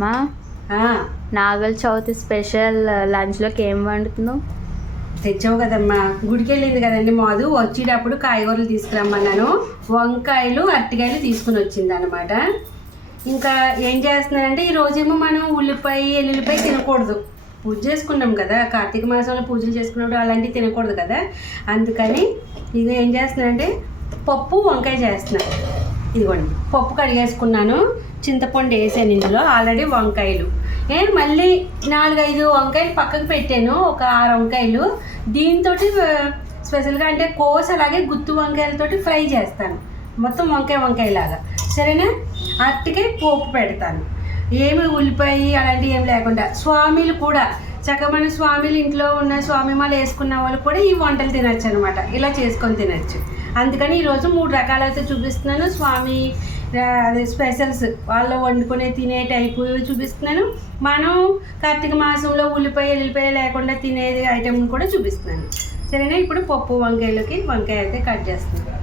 మా నాగల చవితి స్పెషల్ లంచ్లోకి ఏం వండుతున్నావు? తెచ్చావు కదమ్మా. గుడికి వెళ్ళింది కదండి మాధు. వచ్చేటప్పుడు కాయగూరలు తీసుకురమ్మన్నాను. వంకాయలు అరటికాయలు తీసుకుని వచ్చింది అనమాట ఇంకా ఏం చేస్తున్నానంటే ఈ రోజేమో మనం ఉల్లిపాయ ఎల్లుల్లిపాయ తినకూడదు. పూజ చేసుకున్నాం కదా. కార్తీక మాసంలో పూజలు చేసుకున్నప్పుడు అలాంటివి తినకూడదు కదా. అందుకని ఇది ఏం చేస్తున్నానంటే పప్పు వంకాయ చేస్తున్నాను ఇదిగోండి పప్పు కడిగేసుకున్నాను చింతపండు వేసాను ఇందులో ఆల్రెడీ వంకాయలు. ఏ మళ్ళీ నాలుగైదు వంకాయలు పక్కకు పెట్టాను ఒక ఆరు వంకాయలు. దీంతో స్పెషల్గా అంటే కోసి అలాగే గుత్తు వంకాయలతోటి ఫ్రై చేస్తాను. మొత్తం వంకాయ వంకాయ లాగా సరేనా? అట్టికే పోపు పెడతాను. ఏమి ఉల్లిపాయ అలాంటివి ఏం లేకుండా. స్వామిలు కూడా చక్కమైన స్వామిలు ఇంట్లో ఉన్న స్వామి మాల వేసుకున్న వాళ్ళు కూడా ఈ వంటలు తినచ్చు అనమాట ఇలా చేసుకొని తినచ్చు. అందుకని ఈరోజు మూడు రకాలు అయితే చూపిస్తున్నాను. స్వామి అదే స్పెషల్స్. వాళ్ళు వండుకునే తినే టైపు చూపిస్తున్నాను. మనం కార్తీక మాసంలో ఉల్లిపాయ ఎల్లిపాయ లేకుండా తినేది ఐటెం కూడా చూపిస్తున్నాను. సరేనా? ఇప్పుడు పప్పు వంకాయలకి వంకాయ అయితే కట్ చేస్తున్నాను.